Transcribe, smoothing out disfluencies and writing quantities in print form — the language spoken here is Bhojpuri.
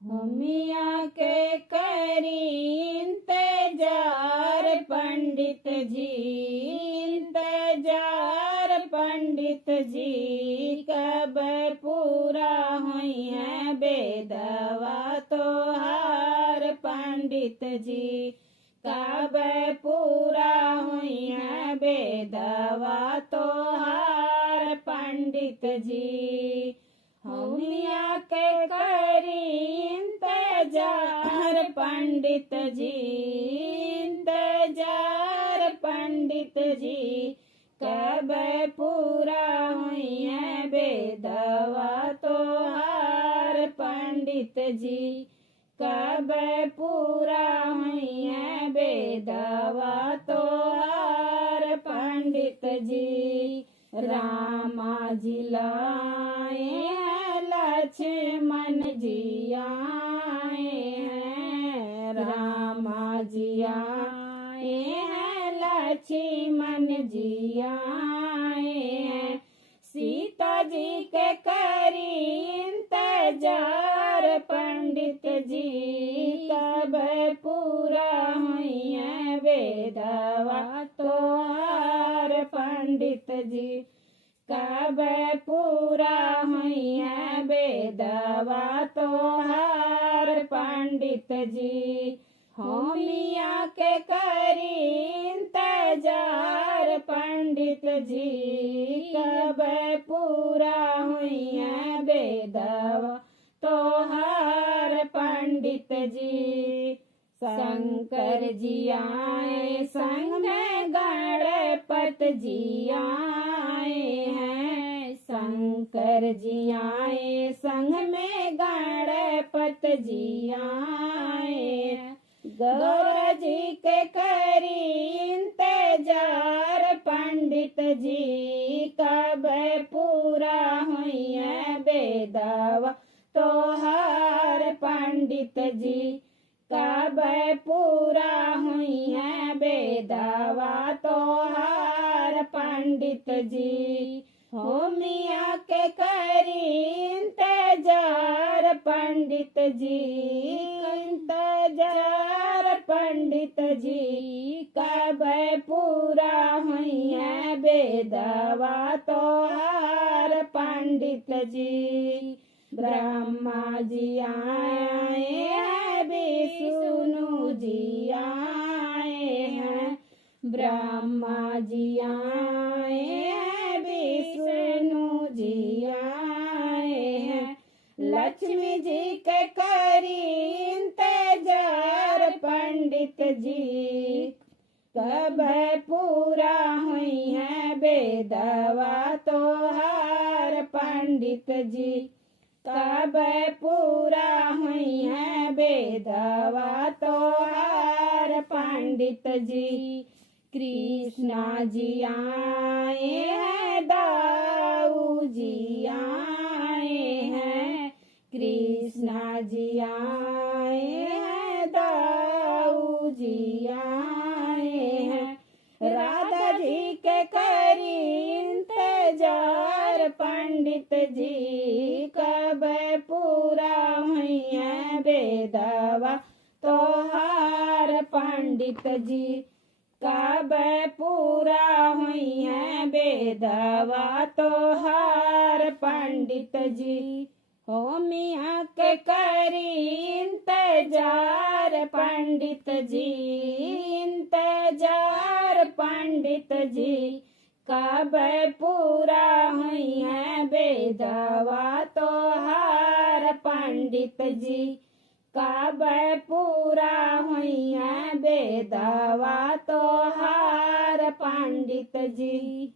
मियाँ के करी इंतजार पंडित जी, इंतजार पंडित जी, कब पूरा हुई है बेदवा तोहार पंडित जी, कब पूरा हुई है बेदवा तोहार पंडित जी। मियाँ के करी इंतजार पंडित जी, इंतजार पंडित जी, कब पूरा हुई है बेदवा तोहार पंडित जी, कब पूरा हुई है बेदवा तोहार पंडित जी। रामा जी लाए हैं लक्ष्मण जी आए हैं, रामा जी आए हैं लक्ष्मण जी आए हैं, सीता जी के करी इंतजार पंडित जी, कब पूरा हुई है बेदवा तोहार पंडित जी, कब पूरा हुई है बेदवा तोहार पंडित जी। मियाँ के करी इंतजार पंडित जी, कब पूरा हुई है बेदवा तोहार पंडित जी। शंकर जी आए संग में गणपत जी आए हैं, शंकर जी आए संग में गणपत जी आए हैं, गौर जी के करी इंतजार पंडित जी, कब पूरा हुई है बेदवा तोहार पंडित जी, कब पूरा हुई है बेदवा तोहार पंडित जी। मियाँ के करी इंतजार पंडित जी, इंतजार पंडित जी, कब पूरा हुई है बेदवा तोहार पंडित जी। ब्रह्मा जी आए हैं विष्णु जी आए हैं, ब्रह्मा जी आए हैं विष्णु जी आए हैं, लक्ष्मी जी के करी इंतजार पंडित जी, कब पूरा हुई है बेदवा तोहार पंडित जी, कब पूरा हुई है बेदवा तोहार पंडित जी। कृष्णा जी आए हैं दाऊ जी आए हैं, कृष्णा जी आए हैं दाऊ जी आए हैं, राधा जी के करी इंतजार पंडित जी, कब पूरा हुई है बेदवा तोहार पंडित जी, कब पूरा हुई है बेदवा तोहार पंडित जी। मियाँ के करी इंतजार पंडित जी, इंतजार पंडित जी, कब पूरा हुई है बेदवा तोहार पंडित जी, कब पूरा हुई है बेदवा तोहार पंडित जी।